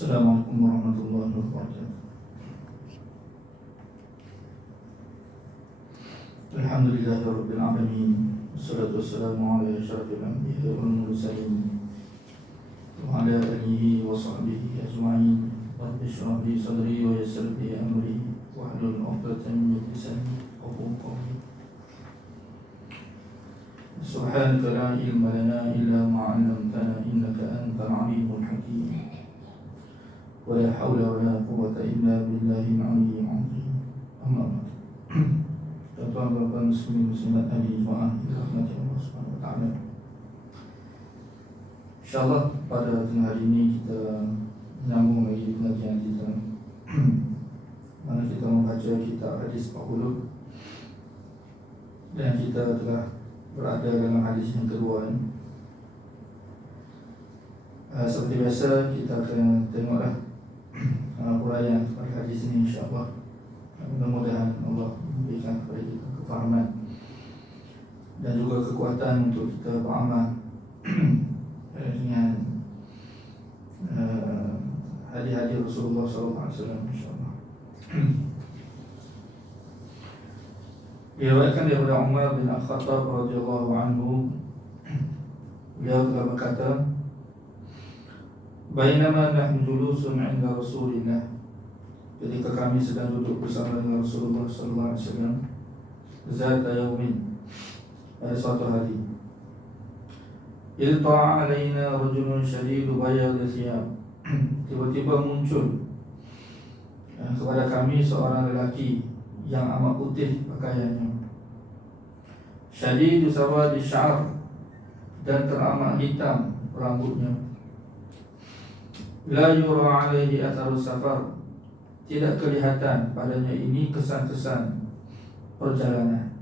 Assalamualaikum warahmatullahi wabarakatuh. Alhamdulillahirabbil alamin. Wassalatu wassalamu ala asyrafil anbiya'i wal mursalin wa ala alihi wa sahbihi ajma'in. Rabbi shrah li sadri wa yassir li amri wahlul 'uqdatam min lisani yafqahu qawli. Subhanaka la ilma lana illa ma 'allamtana innaka antal 'alimul hakim. ولا حول ولا قوة إلا بالله العلي العظيم. أما بعد. Tuan-tuan muslimin muslimat hari Jumaat dirahmati Allah Subhanahu wa taala. Insyaallah pada tengah hari ini kita menyambung lagi pengajian kita. Mana kita membaca kitab hadis 40 dan kita telah berada dalam hadis yang kedua ini. Seperti biasa kita akan tengoklah uraian pada hadis ini, insyaAllah. Mudah-mudahan Allah memberikan kepada kita kefahaman dan juga kekuatan untuk kita beramal dengan hadis-hadis Rasulullah SAW, insyaAllah. Diriwayatkan daripada Umar bin Al-Khattab radhiyallahu anhu, beliau telah berkata, Bainama nahnu julusun 'inda Rasulillah, ketika kami sedang duduk bersama dengan Rasulullah sallallahu alaihi wasallam, zata yaumin, pada suatu hari, ilta'a alaina rajulun shadidu bayad thiyab, tiba-tiba muncul kepada kami seorang lelaki yang amat putih pakaiannya, shadidu sawadi sya'r, dan teramat hitam rambutnya, la yura alaihi atharus safar, tidak kelihatan padanya ini kesan-kesan perjalanan.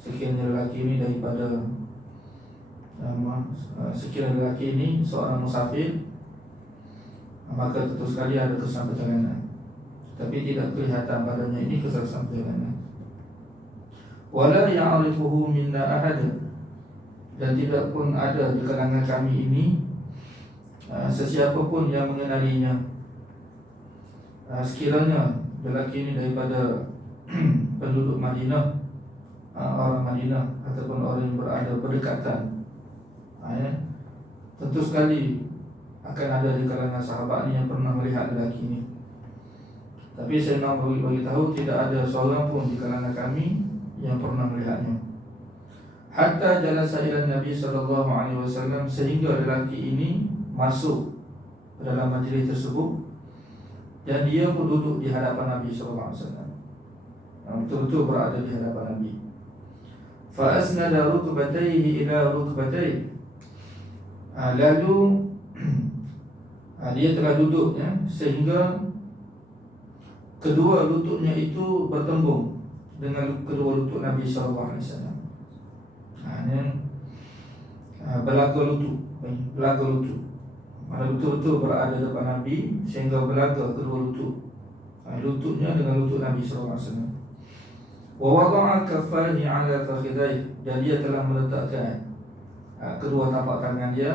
Sekiranya lelaki ini daripada sekiranya lelaki ini seorang musafir, maka tentu sekali ada kesan perjalanan, tapi tidak kelihatan padanya ini kesan perjalanan. Wala ya'rifuhu minna ahad, dan tidak pun ada di kalangan kami ini sesiapa pun yang mengenalinya. Sekiranya lelaki ini daripada penduduk Madinah, orang Madinah ataupun orang yang berada berdekatan, tentu sekali akan ada di kalangan sahabat ini yang pernah melihat lelaki ini. Tapi saya nak beritahu, tidak ada seorang pun di kalangan kami yang pernah melihatnya. Hatta jalasa ila Nabi sallallahu alaihi wasallam, sehingga lelaki ini masuk ke dalam majlis tersebut dan dia pun duduk di hadapan Nabi sallallahu alaihi wasallam, betul-betul berada di hadapan Nabi. Fa asnada rukbatayhi ila rukbatayhi, lalu dia telah duduk, sehingga kedua lututnya itu bertembung dengan kedua lutut Nabi sallallahu alaihi wasallam. Belaga lutut, mana betul-betul berada depan Nabi sehingga belaga kedua lutut, lututnya dengan lutut Nabi sallallahu alaihi wasallam. Wa wada'a kaffaihi 'ala fakhidaihi, dan dia telah meletakkan kedua tapak tangan dia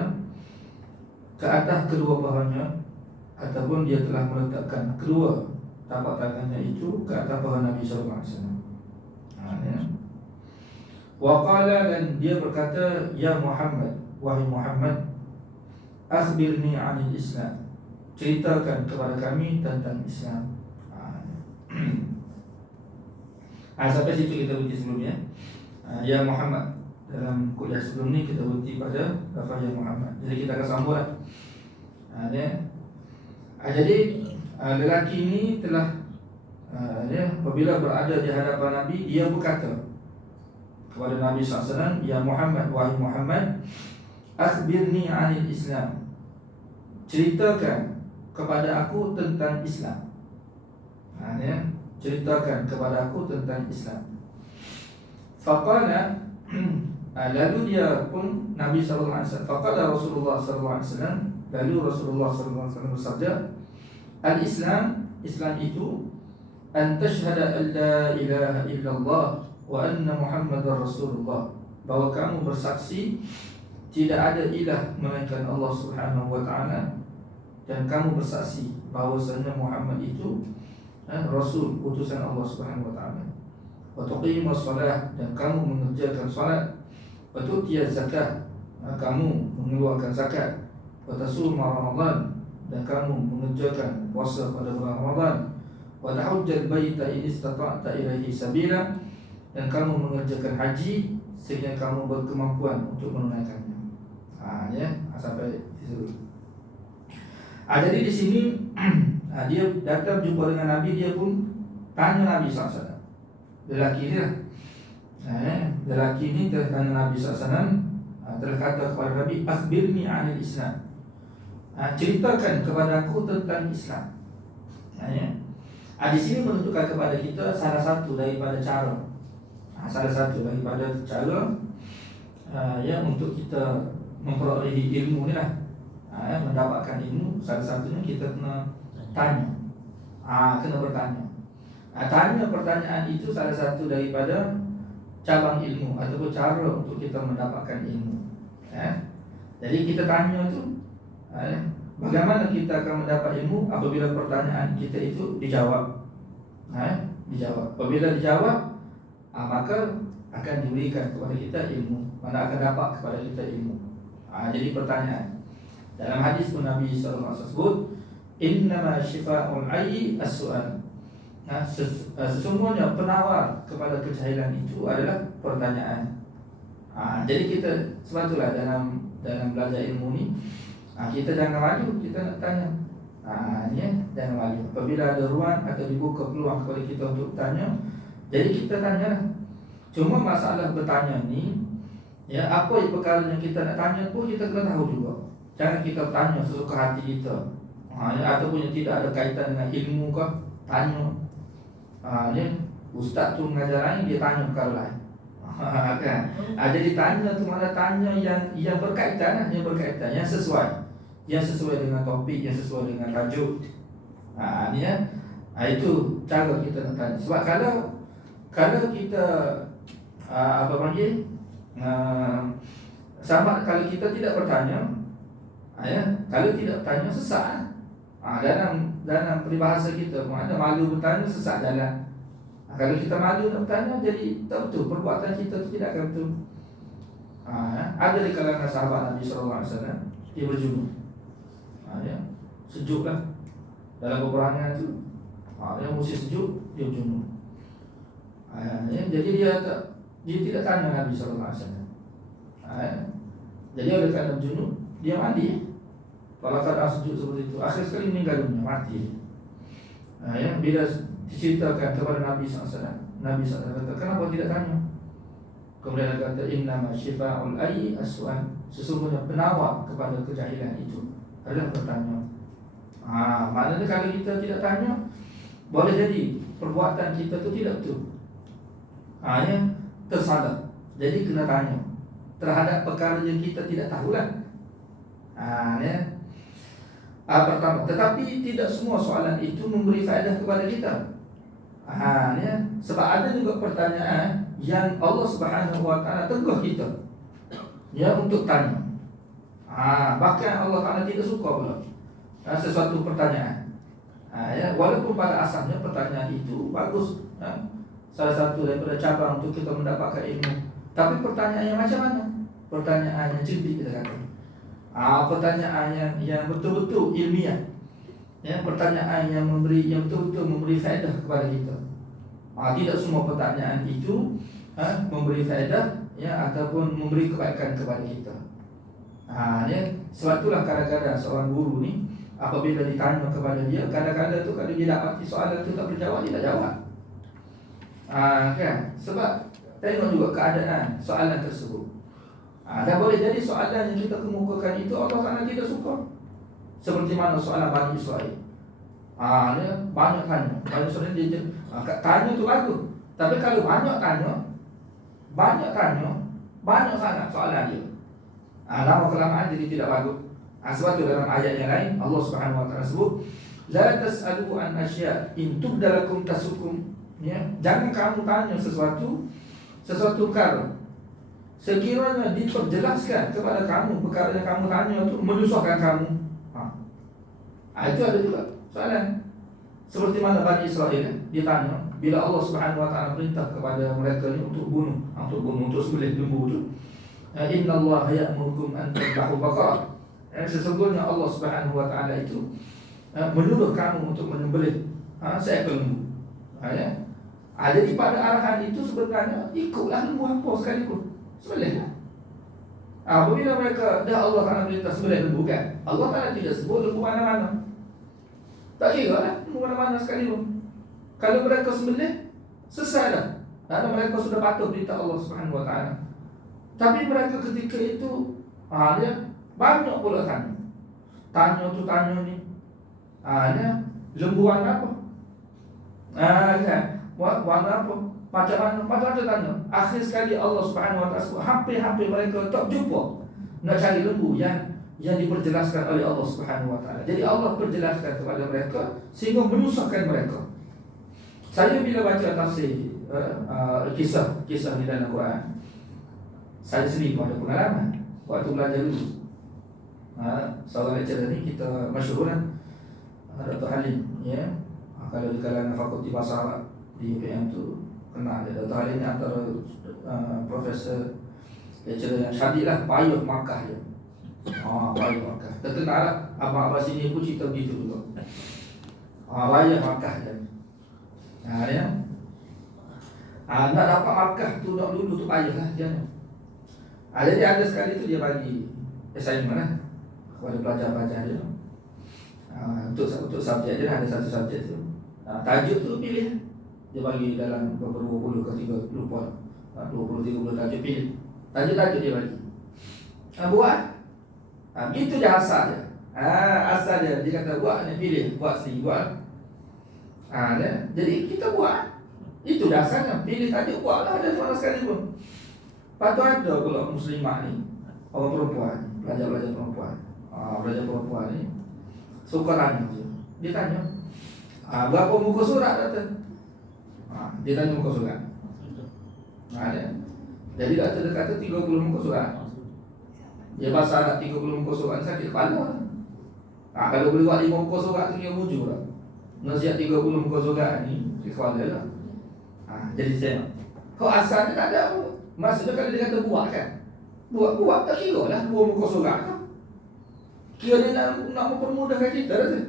ke atas kedua pahanya, ataupun dia telah meletakkan kedua tapak tangannya itu ke atas paha Nabi sallallahu alaihi wasallam. Wa qala, dan dia berkata, ya Muhammad, wahai Muhammad, akhbirni 'anil Islam, ceritakan kepada kami tentang Islam. Sampai situ kita berhenti sebelumnya. Ya Muhammad, dalam kuliah sebelum ni kita berhenti pada lafaz ya Muhammad. Jadi kita akan sambung lah. Jadi lelaki ini telah apabila berada di hadapan Nabi, dia berkata kepada Nabi SAW, ya Muhammad, wahai Muhammad, akhbirni 'anil Islam, ceritakan kepada aku tentang Islam. Ceritakan kepada aku tentang Islam. Faqala, lalu dia pun Nabi sallallahu alaihi wasallam, faqala Rasulullah sallallahu alaihi wasallam, lalu Rasulullah sallallahu alaihi wasallam bersabda, al-Islam, Islam itu an tashhada an la ilaha illallah wa anna Muhammadar Rasulullah, bahwa kamu bersaksi tidak ada ilah melainkan Allah Subhanahu wa taala, dan kamu bersaksi bahwasanya Muhammad itu Rasul utusan Allah Subhanahu wa taala. Wa tuqimus shalah, dan kamu mengerjakan salat. Wa tu'tiyaz zakat, kamu mengeluarkan zakat. Wa tasuma Ramadan, dan kamu mengerjakan puasa pada bulan Ramadan. Wa tahujjal baita in istata'ta ilaihi sabila, dan kamu mengerjakan haji sehingga kamu berkemampuan untuk menunaikannya. Sampai situ. Jadi di sini dia datang jumpa dengan Nabi, dia pun tanya Nabi SAW. Lelaki ini lah, lelaki ini tanya Nabi SAW, berkata kepada Nabi, akhbirni anil Islam, ceritakan kepada aku tentang Islam. Di sini menunjukkan kepada kita salah satu daripada cara, untuk kita memperolehi ilmu ni lah, mendapatkan ilmu. Salah satunya kita kena tanya, kena bertanya. Tanya pertanyaan itu salah satu daripada cabang ilmu ataupun cara untuk kita mendapatkan ilmu. Jadi kita tanya tu, bagaimana kita akan mendapat ilmu apabila pertanyaan kita itu dijawab. Dijawab. Apabila dijawab, maka akan diberikan kepada kita ilmu, mana akan dapat kepada kita ilmu. Jadi pertanyaan. Dalam hadis pun Nabi SAW sebut, innama syifa'ul ayyi as-su'al. Sesungguhnya penawar kepada kejahilan itu adalah pertanyaan. Jadi kita sebab itulah dalam belajar ilmu ni, kita jangan malu, kita nak tanya. Jangan malu. Apabila ada ruang atau dibuka peluang kepada kita untuk tanya, jadi kita tanyalah. Cuma masalah bertanya ni, apa yang perkara yang kita nak tanya pun kita kena tahu juga. Jangan kita tanya sesuka hati kita, ataupun yang tidak ada kaitan dengan ilmu kah, tanya. Ustaz tu mengajar lain, dia tanya perkara lain. Kan? Jadi tanya tu mana tanya yang berkaitan, yang sesuai dengan topik, yang sesuai dengan tajuk. Itu cara kita nak tanya. Sebab kalau kita sama, kalau kita tidak bertanya, kalau tidak bertanya sesat. Dalam peribahasa kita, ada malu bertanya, sesat jalan. Kalau kita malu nak bertanya, jadi tak betul, perbuatan kita itu tidak akan betul. Ada di kalangan sahabat Nabi SAW, dia berjunub. Sejuk lah dalam peperangan itu, yang musim sejuk, dia berjunub. Jadi dia tidak tanya Nabi SAW. Jadi oleh kerana berjunub, dia mandi. Kalau keadaan sejuk seperti itu, akhir sekali meninggal dunia, mati. Bila diceritakan kepada Nabi SAW, Nabi SAW kata, kenapa tidak tanya? Kemudian dia kata, innama syifa'ul ayyi as-su'al. Sesungguhnya penawar kepada kejahilan itu adalah bertanya. Maknanya kalau kita tidak tanya, boleh jadi perbuatan kita itu tidak betul, tersalah. Jadi kena tanya terhadap perkara yang kita tidak tahulah. Pertama, tetapi tidak semua soalan itu memberi faedah kepada kita. Sebab ada juga pertanyaan yang Allah Subhanahu wa taala tegur kita untuk tanya. Bahkan Allah Taala tidak suka pula sesuatu pertanyaan. Walaupun pada asalnya pertanyaan itu bagus, salah satu daripada cabang untuk kita mendapatkan ilmu. Tapi pertanyaan yang macam mana? Pertanyaan yang cerdik kita kata. Pertanyaan yang betul-betul ilmiah, pertanyaan yang betul-betul memberi faedah kepada kita. Tidak semua pertanyaan itu memberi faedah, ataupun memberi kebaikan kepada kita. Sebab itulah kadang-kadang seorang guru ni, apabila ditanya kepada dia, kadang-kadang tu kalau dia dapati soalan tu tak berjawab, dia tak jawab. Kan? Sebab tengok juga keadaan soalan tersebut. Dan boleh jadi soalan yang kita kemukakan itu Allah Ta'ala tidak suka. Seperti mana soalan Bani Israel. Dia banyak tanya. Bani Israel dia tanya tu bagus. Tapi kalau banyak tanya, banyak sangat soalan dia, lama kelamaan jadi tidak bagus. Sebab itu dalam ayat yang lain Allah Subhanahu wa taala sebut, la tas'alu an asya in tubdalakum tasukum. Jangan kamu tanya sesuatu perkara, sekiranya diperjelaskan kepada kamu perkara yang kamu tanya itu menyusahkan kamu. Itu ada juga Soalan seperti mana Bani Israel ditanya bila Allah Subhanahu wa taala perintah kepada mereka ni untuk bunuh, untuk sembelih lembu tu. Inna Allah ya'murukum an tadhbahu baqarah. Sesungguhnya Allah Subhanahu wa taala itu menyuruh kamu untuk menyembelih seekor lembu. Ya. Jadi pada arahan itu sebenarnya ikutlah lembu apa sekalipun, sembelihlah. Apabila mereka dah Allah Taala perintah sembelih lembu kan, Allah Taala tidak sebut lembu mana-mana. Tak kira lah lembu mana-mana sekalipun. Kalau mereka sembelih, selesai dah. Karena mereka sudah patuh perintah Allah Subhanahu wa taala. Tapi mereka ketika itu dia banyak pula tanya. Tanya ni. Dia lembu warna apa? Kan? Warna apa? Macam-macam tanya. Akhir sekali Allah Subhanahu wa taala sebut, hampir-hampir mereka tak jumpa nak cari lembu yang diperjelaskan oleh Allah Subhanahu wa taala. Jadi Allah perjelaskan kepada mereka sehingga menyusahkan mereka. Saya bila baca tafsir kisah di dalam Quran, saya sendiri pun ada pengalaman waktu belajar dulu. Seorang lecturer ni kita masyhur kan, Dr. Halim, ya. Kalau di kalangan fakulti bahasa Arab di UPM tu kenal dia. Dr. Halim ni antara profesor lecturer yang syadid lah, payah Makkah dia. Payah Makkah. Terkenal lah, abang-abang sini pun cerita begitu juga. Payah Makkah dia. Dia nak dapat Makkah tu, nak dulu tu payah lah dia. Jadi ada sekali tu dia bagi assignment lah kepada pelajar-pelajar dia. Untuk subjek dia ada satu subjek tu. Tajuk tu pilih. Dia bagi dalam beberapa 20 ke 30 lupa. 20-30 tajuk pilih. Tajuk-tajuk dia bagi. Buat. Itu je asal dia. Asal dia kata buat ni, pilih, buat sendiri, buat. Jadi kita buat. Itu dasarnya. Pilih tajuk, buatlah, ada mana sekali pun. Lepas tu ada pula muslimah ni, orang perempuan, pelajar-pelajar perempuan. Pelajar perempuan ni suka tanya je. Dia tanya, berapa muka surat doktor? Dia tanya muka surat. Jadi doktor dia kata 30 muka surat. Dia pasal nak 30 muka surat sakit kepala. Kalau boleh buat 5 muka surat tu dia mujur lah. Nasihat 30 muka surat ni kepala lah. Jadi saya kau asalnya tak ada apa. Maksudnya kalau dia kata buat kan, buat tak kira lah 2 muka surat kan. Kira dia nak mempermudahkan kita lah tu.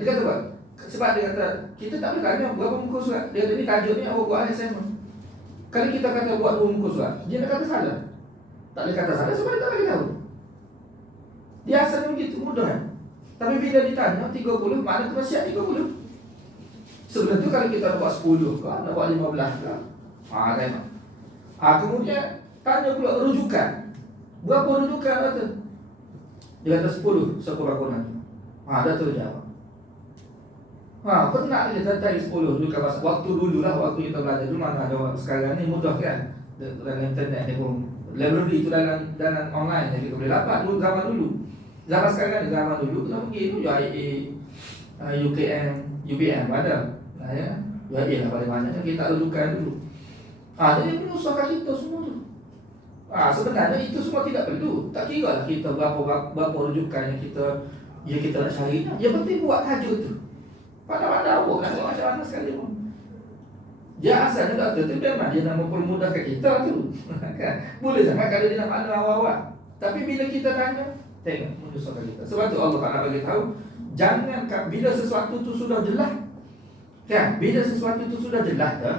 Dia kata buat. Sebab dia kata kita tak boleh tanya berapa muka surat. Dia kata ni tajuk ni awak buat assignment. Kalau kita kata buat 2 muka surat, dia nak kata salah. Tak boleh kata salah sebab dia tak bagi tahu. Dia asalnya begitu mudah kan. Tapi bila ditanya 30, mana tu siap 30. Sebelum tu kalau kita nak buat 10 kan, nak buat 15 kan. Tengok. Kemudian tanya pula rujukan. Berapa rujukan kata? Dia kata 10 sekurang-kurangnya. Dah tu jawab. Pernah dia tanya 10 rujukan bahasa. Waktu dulu lah, waktu kita belajar dulu mana ada orang sekarang ni mudah kan. Dalam internet ni pun library itu dalam online jadi kita boleh dapat dulu zaman dulu. Zaman sekarang ni zaman dulu kita pergi tu UIA, UKM, UPM ada. Ya. UIA lah paling banyaknya kita rujukan dulu. Jadi menyusahkan kita semua tu. Sebenarnya itu semua tidak perlu. Tak kira lah kita berapa rujukan yang kita nak cari. Yang penting buat tajuk tu. Pada-pada awak nak buat macam mana sekali pun. Dia asalnya doktor tu memang dia nak mempermudahkan kita tu. Boleh sangat kalau dia nak makna awal-awal. Tapi bila kita tanya, tengok menyusahkan kita. Sebab tu Allah Ta'ala bagi tahu, jangan bila sesuatu tu sudah jelas. Kan? Bila sesuatu tu sudah jelas dah,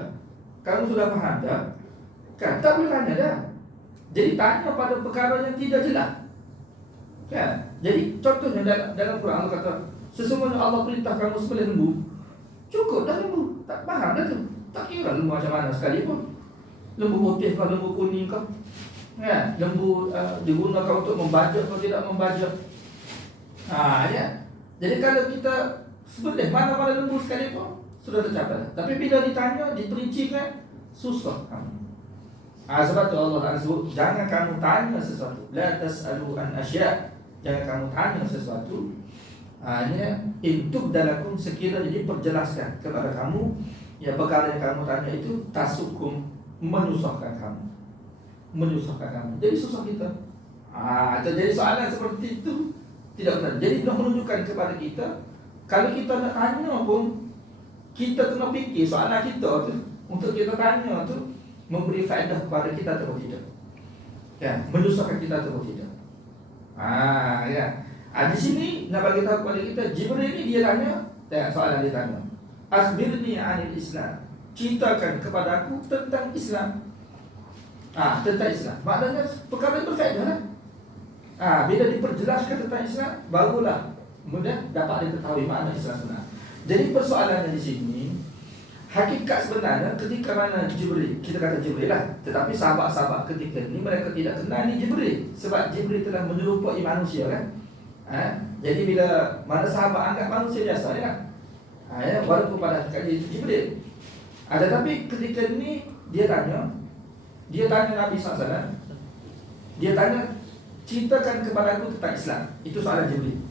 kamu sudah faham dah, kan? Tak boleh tanya dah. Jadi tanya pada perkara yang tidak jelas. Kan? Jadi contohnya dalam Quran Allah kata, sesungguhnya Allah perintah kamu sembelih lembu. Cukup dah lembu. Tak faham dah tu. Tak kira lembu macam mana sekalipun. Lembu putih kah, lembu kuning kah? Kan? Lembu digunakan untuk membajak atau tidak membajak. Ya. Jadi kalau kita sembelih mana-mana lembu sekalipun sudah tercapai. Tapi bila ditanya, diperincikan, susah kamu. Sebab tu Allah sebut, jangan kamu tanya sesuatu. La tas'alu an asya'. Jangan kamu tanya sesuatu. Intub dalakum sekiranya diperjelaskan kepada kamu, ya perkara yang kamu tanya itu tasukum, menyusahkan kamu. Jadi susah kita. Jadi soalan seperti itu tidak benar. Jadi sudah menunjukkan kepada kita Kalau kita nak tanya pun, kita kena fikir soalan kita tu untuk kita tanya tu memberi faedah kepada kita atau tidak, kan? Menyusahkan kita atau tidak. Ya. Di sini nak bagi tahu kepada kita, Jibril ni dia tanya, tengok soalan dia tanya. Akhbirni 'anil Islam. Ceritakan kepada aku tentang Islam. Tentang Islam. Maknanya perkara itu berfaedah lah. Bila diperjelaskan tentang Islam, barulah kemudian dapat diketahui makna Islam sebenar. Jadi persoalannya di sini, hakikat sebenarnya ketika mana Jibril, kita kata Jibril lah, tetapi sahabat-sahabat ketika ini mereka tidak kenal ni Jibril, sebab Jibril telah menyerupai manusia kan. Jadi bila mana sahabat anggap manusia biasa ni lah, walaupun pada hakikat dia itu Jibril. Tetapi ketika ini dia tanya Nabi SAW, dia tanya, ceritakan kepada aku tentang Islam. Itu soalan Jibril.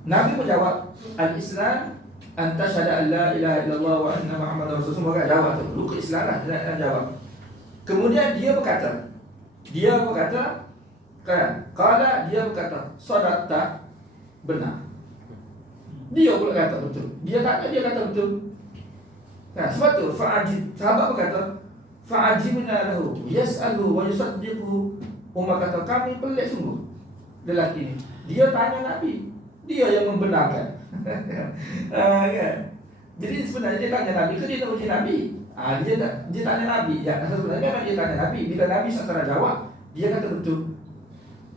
Nabi menjawab, al-Islam anta syahada an la ilaha illallah wa anna Muhammadar Rasulullah. Jawab tu, luka Islam lah, dia jawab. Kemudian dia berkata kan, dia berkata, sadaqta, benar. Dia pula kata betul. Dia kata betul. Sebab tu sahabat berkata, fa'ajibna lahu yas'alu wa yusaddiqu. Umar kata, kami pelik sungguh lelaki ni. Dia tanya Nabi, dia yang membenarkan. Kan? Jadi sebenarnya dia tanya Nabi ke dia nak uji Nabi? Dia tanya Nabi. Sebenarnya memang dia tanya Nabi. Bila Nabi SAW jawab, dia kata betul.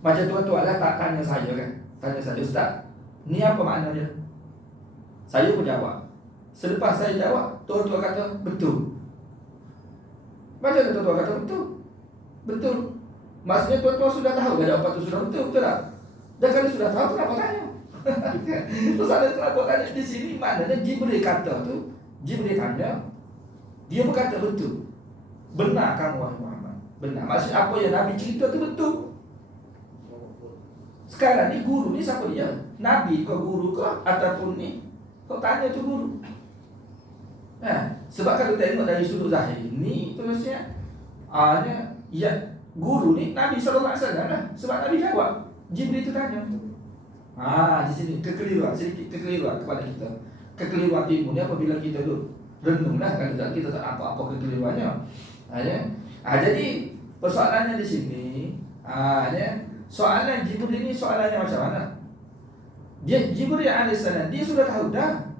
Macam tuan-tuan lah tak tanya saya kan. Tanya saya, Ustaz, ni apa makna dia? Saya pun jawab. Selepas saya jawab, tuan-tuan kata betul. Macam mana tuan-tuan kata betul? Betul. Maksudnya tuan-tuan sudah tahu dah jawapan itu sudah betul tak? Dan kalau sudah tahu, kenapa tanya? Terus ada kenapa tanya di sini? Maknanya Jibril kata tu, Jibril tanya, dia berkata betul. Benar kamu wahai Muhammad. Benar. Maksudnya apa yang Nabi cerita tu betul. Sekarang ni guru ni siapa dia? Nabi ke guru ke? Ataupun ni kau tanya tu guru. Sebab kalau tengok dari sudut zahir ni terusnya guru ni Nabi SAW lah. Sebab Nabi jawab, Jibril tu tanya. Di sini sedikit kekeliruan kepada kita. Kekeliruan timbul ni apabila kita tu renunglah, kalau kita tak apa-apa kekeliruannya. Jadi persoalannya di sini, soalan Jibril ni soalannya macam mana? Jibril AS dia sudah tahu dah.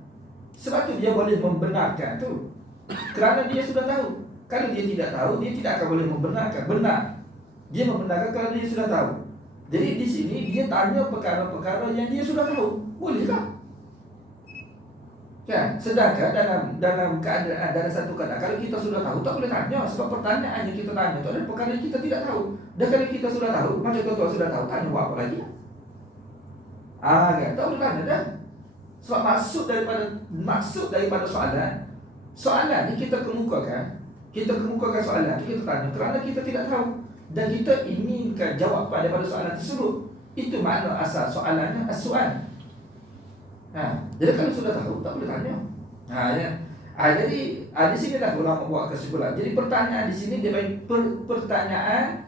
Sebab tu dia boleh membenarkan tu, kerana dia sudah tahu. Kalau dia tidak tahu, dia tidak akan boleh membenarkan. Benar, dia membenarkan kalau dia sudah tahu. Jadi di sini dia tanya perkara-perkara yang dia sudah tahu. Bolehkah? Kan? Sedangkan dalam keadaan, dalam satu keadaan, kalau kita sudah tahu, tak boleh tanya. Sebab pertanyaan yang kita tanya itu adalah perkara yang kita tidak tahu. Dan kalau kita sudah tahu, macam tuan-tuan sudah tahu, tanya buat apa lagi? Kan? Tak boleh tanya dah. Sebab maksud daripada soalan ni kita kemukakan soalan tu, kita tanya kerana kita tidak tahu dan kita inginkan jawapan daripada soalan tersebut. Itu makna asal soalannya as-su'al. Jadi kalau sudah tahu, tak boleh tanya. Jadi di sinilah ulama buat kesimpulan. Jadi pertanyaan di sini dia bagi pertanyaan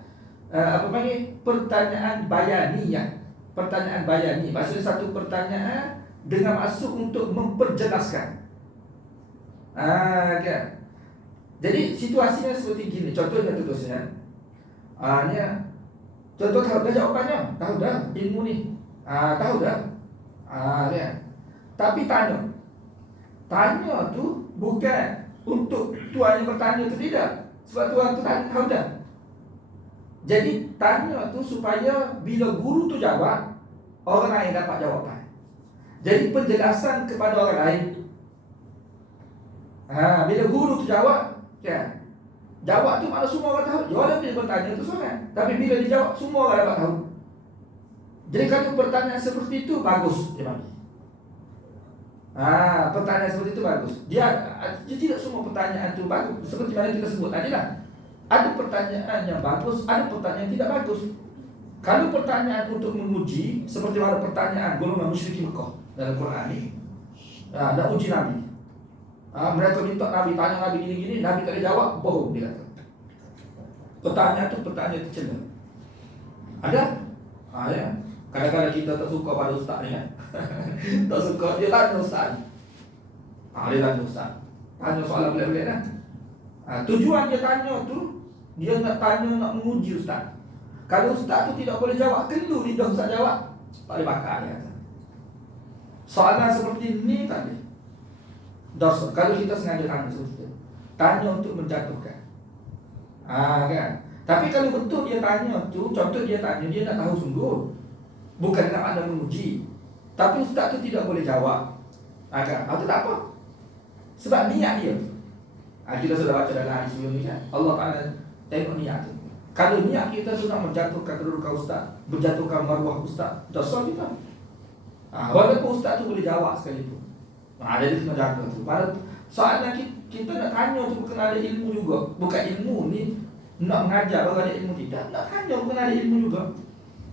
pertanyaan bayaniyah. Pertanyaan bayani, maksudnya satu pertanyaan dengan maksud untuk memperjelaskan. Kan? Jadi situasinya seperti gini. Contohnya tuan-tuan, tuan-tuan tahu dah jawapannya, tahu dah ilmu ni, tahu dah. Kan? Tapi tanya tu bukan untuk tuan yang bertanya tu, tidak. Sebab tuan tu tahu dah. Jadi tanya tu supaya bila guru tu jawab, orang lain dapat jawapan. Jadi penjelasan kepada orang lain. Bila guru tu jawab, kan? Jawab tu mana semua orang tahu. Jawapan dia bertanya tu soalan, tapi bila dijawab semua orang dapat tahu. Jadi kalau pertanyaan seperti itu bagus dia bagi. Pertanyaan seperti itu bagus. Dia tidak semua pertanyaan itu bagus. Seperti mana kita sebut tadi lah. Ada pertanyaan yang bagus, ada pertanyaan yang tidak bagus. Kalau pertanyaan untuk menguji, seperti mana pertanyaan golongan musyrikin Mekah dalam Quran ni, nak uji Nabi. Mereka minta Nabi, tanya Nabi gini-gini, Nabi tak ada jawab, bohong dia kata. Pertanyaan tu pertanyaan tercela. Ada? Ya. Kadang-kadang kita tak suka pada ustaz ni kan. Tak suka, dia tanya ustaz. Dia tanya ustaz. Tanya soalan pelik-pelik kan. Tujuan dia tanya tu, dia nak tanya, nak menguji ustaz. Kalau ustaz tu tidak boleh jawab, kelu lidah ustaz jawab, tak boleh bakar dia kata. Soalan seperti ni tak boleh. Dosa. Kalau kita sengaja tanya seperti itu, tanya untuk menjatuhkan. Kan. Tapi kalau betul dia tanya tu, contoh dia tanya, dia nak tahu sungguh, bukan nak ada menguji. Tapi ustaz tu tidak boleh jawab. Kan. Itu tak apa. Sebab niat dia. Kita sudah baca dalam hadis sebelum ni kan. Allah Ta'ala tengok niat tu. Kalau niat kita tu nak menjatuhkan kedudukan ustaz, menjatuhkan maruah ustaz, dosa kita. Walaupun ustaz tu boleh jawab sekalipun. Jadi kena jaga tu. Soalnya kita nak tanya tu bukan ada ilmu juga. Bukan ilmu ni nak mengajar baru ada ilmu, tidak. Nak tanya bukan ada ilmu juga.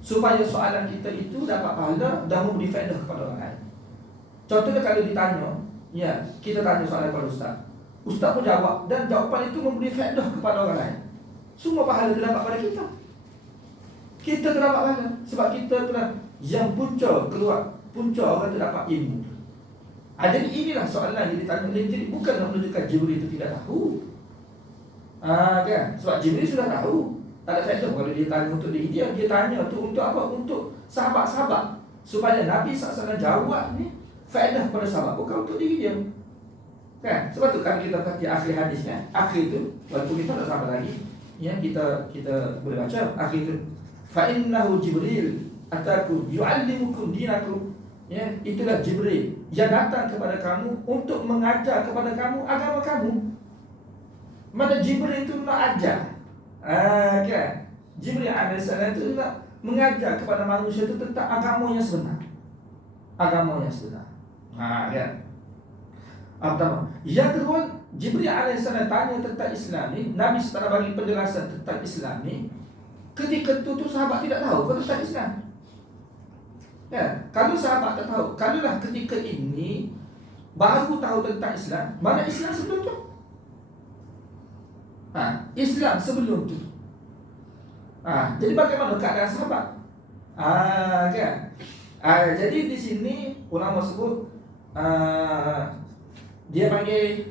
Supaya soalan kita itu dapat pahala dan memberi faedah kepada orang lain. Contohnya kalau ditanya, ya, kita tanya soalan kepada ustaz. Ustaz pun jawab dan jawapan itu memberi faedah kepada orang lain. Semua pahala terdapat pada kita. Kita terdapat pahala sebab kita telah yang punca keluar, punca orang terdapat ilmu. Jadi inilah soalan yang ditanya oleh Jibril. Bukan nak menunjukkan Jibril itu tidak tahu. Kan? Sebab Jibril sudah tahu. Tak ada faedah kalau dia tanya untuk diri dia. Dia tanya tu untuk apa? Untuk sahabat-sahabat. Supaya Nabi SAW jawab ni faedah kepada sahabat, bukan untuk diri dia. Kan? Sebab tu kan kita perhati akhir hadis kan. Akhir tu, walaupun kita tak sampai lagi, ya, kita boleh baca akhir tu. Fa innahu Jibril atakum yu'allimukum dinakum. Ya, itulah Jibril yang datang kepada kamu untuk mengajar kepada kamu agama kamu. Mana Jibril itu nak ajar. Kan? Jibril AS itu nak mengajar kepada manusia itu tentang agama yang sebenar. Agama yang sebenar. Kan? Pertama. Yang kedua, Jibril AS tanya tentang Islam ni. Nabi setelah bagi penjelasan tentang Islam ni, ketika tu sahabat tidak tahu tentang Islam. Ya, kalau sahabat tak tahu, kalaulah ketika ini baru tahu tentang Islam, mana Islam sebelum tu? Islam sebelum tu. Jadi bagaimana keadaan sahabat? Kan? Jadi di sini ulama sebut dia panggil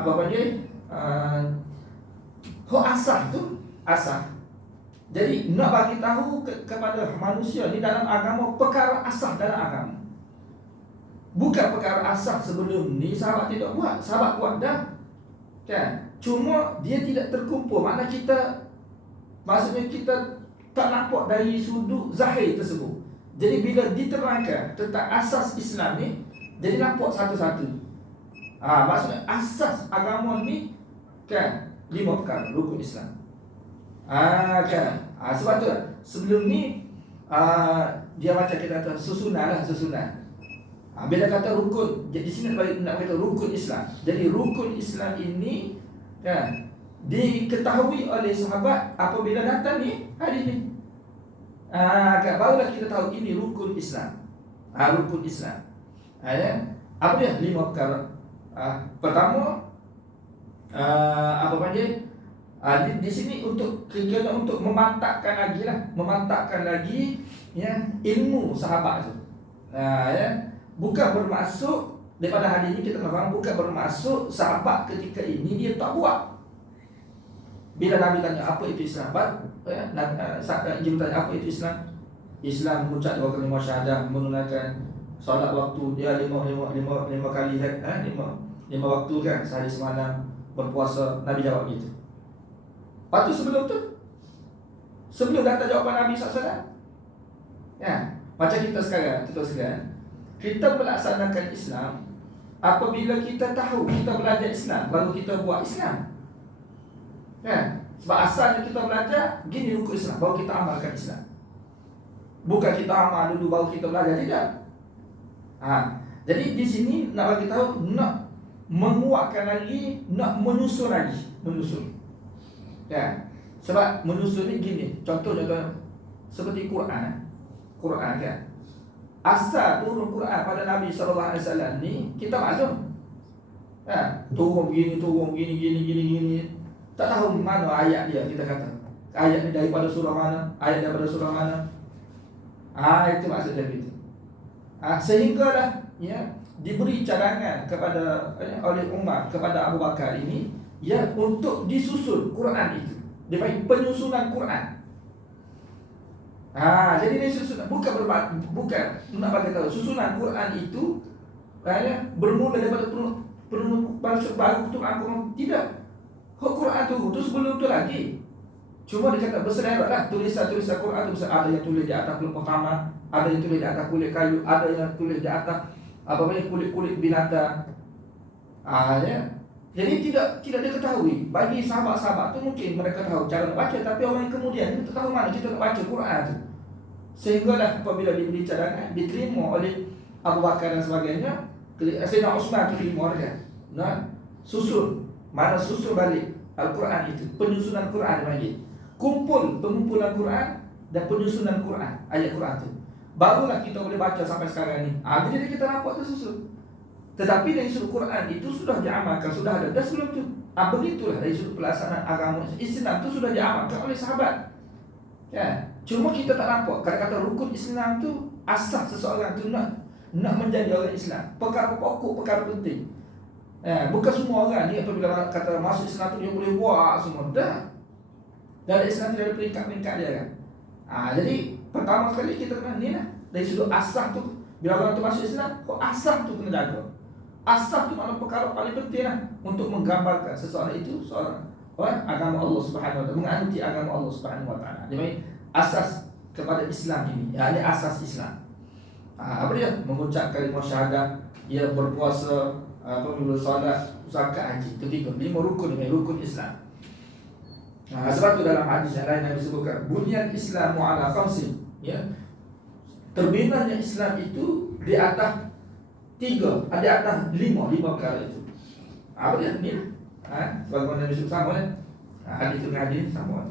apa panggil? Asah tu, asah. Jadi nak bagi tahu kepada manusia ni dalam agama perkara asah dalam agama. Bukan perkara asah sebelum ni sahabat tidak buat, sahabat buat dah. Kan? Cuma dia tidak terkumpul. Maksudnya kita tak nampak dari sudut zahir tersebut. Jadi bila diterangkan tentang asas Islam ni, jadi nampak satu-satu. Maksudnya asas agama ni kan 5 perkara rukun Islam. Kan? Sebab tu sebelum ni dia macam kita kata susunan. Bila kata rukun, di sini nak kata rukun Islam. Jadi rukun Islam ini kan diketahui oleh sahabat apabila datang ni hari ni. Kan barulah kita tahu ini rukun Islam. Rukun Islam. Apa dia? 5 perkara. Pertama apa panggil? Di sini untuk kegiatan untuk memantapkan lagi ya ilmu sahabat tu. Ya, bukan bermaksud daripada hadis ini kita faham bukan bermaksud sahabat ketika ini dia tak buat. Bila Nabi tanya apa itu Islam, Jibril tanya apa itu Islam? Islam mengucap 2 kalimah syahadah, menunaikan solat waktu dia 5 kali 5 waktu kan sehari semalam, berpuasa. Nabi jawab gitu. Lepas tu sebelum datang jawapan Nabi SAW, ya, macam kita sekarang, kita melaksanakan Islam apabila kita tahu, kita belajar Islam, baru kita buat Islam. Ya, sebab asalnya kita belajar, gini rukun Islam, baru kita amalkan Islam. Bukan kita amal dulu, baru kita belajar, tidak. Jadi di sini nak bagi tahu, nak menguatkan lagi, nak menyusun lagi. Ya, sebab menyusun ni gini. Contoh seperti Quran kan. Asal turun Quran pada Nabi SAW ni kita maklum. Ya, turun gini. Tak tahu mana ayat dia, kita kata. Ayat ni daripada surah mana, ayat daripada surah mana. Itu maksudnya begitu. Sehinggalah diberi cadangan kepada oleh Umar kepada Abu Bakar ini untuk disusun Quran itu. Dia panggil penyusunan Quran. Jadi dia susun bukan nak bagi tahu susunan Quran itu bermula daripada penulis baru untuk Al-Quran. Tidak. Quran itu sebelum itu lagi. Cuma dia kata bersedereklah tulisan-tulisan Quran itu. Ada yang tulis di atas kulit pertama, ada yang tulis di atas kulit kayu, ada yang tulis di atas kulit-kulit binatang. Jadi tidak diketahui. Bagi sahabat-sahabat itu mungkin mereka tahu cara nak baca, tapi orang yang kemudian itu tahu mana kita nak baca Quran itu. Sehinggalah apabila diberi cadangan, diterima oleh Abu Bakar dan sebagainya, Sayyidina Utsman terima dia. Susun balik Al-Quran itu, penyusunan Quran lagi. Pengumpulan Quran dan penyusunan Quran, ayat Quran itu. Barulah kita boleh baca sampai sekarang ni. Jadi kita nampak tersusun. Tetapi dari sudut Quran itu sudah diamalkan, sudah ada dah sebelum itu. Begitulah dari sudut pelaksanaan agama Islam itu sudah diamalkan oleh sahabat. Cuma kita tak nampak kata-kata rukun Islam tu asas seseorang tu nak menjadi orang Islam. Perkara pokok, perkara penting. Bukan semua orang ni apabila kata masuk Islam tu dia boleh buat semua. Dalam Islam tidak ada peringkat-peringkat dia kan. Jadi pertama sekali kita kena ni lah. Dari sudut asas tu, bila orang tu masuk Islam, asas tu kena jaga. Asas tu makna perkara paling penting lah untuk menggambarkan seseorang itu seorang agama Allah Subhanahu Wa Taala, menganuti agama Allah Subhanahu Wa Taala. Jadi asas kepada Islam ini, ini asas Islam. Apa dia? Mengucap kalimah syahadah, berpuasa, solat, zakat, haji. Itu 5 rukun ini, rukun Islam. Sebab itu dalam hadis yang lain yang disebutkan bunyan Islamu ala khamsin. Terbinanya Islam itu di atas 3, di atas 5 perkara itu. Apa dia? Ni sebagaimana Nabi sebut sama hadis dengan hadis sama.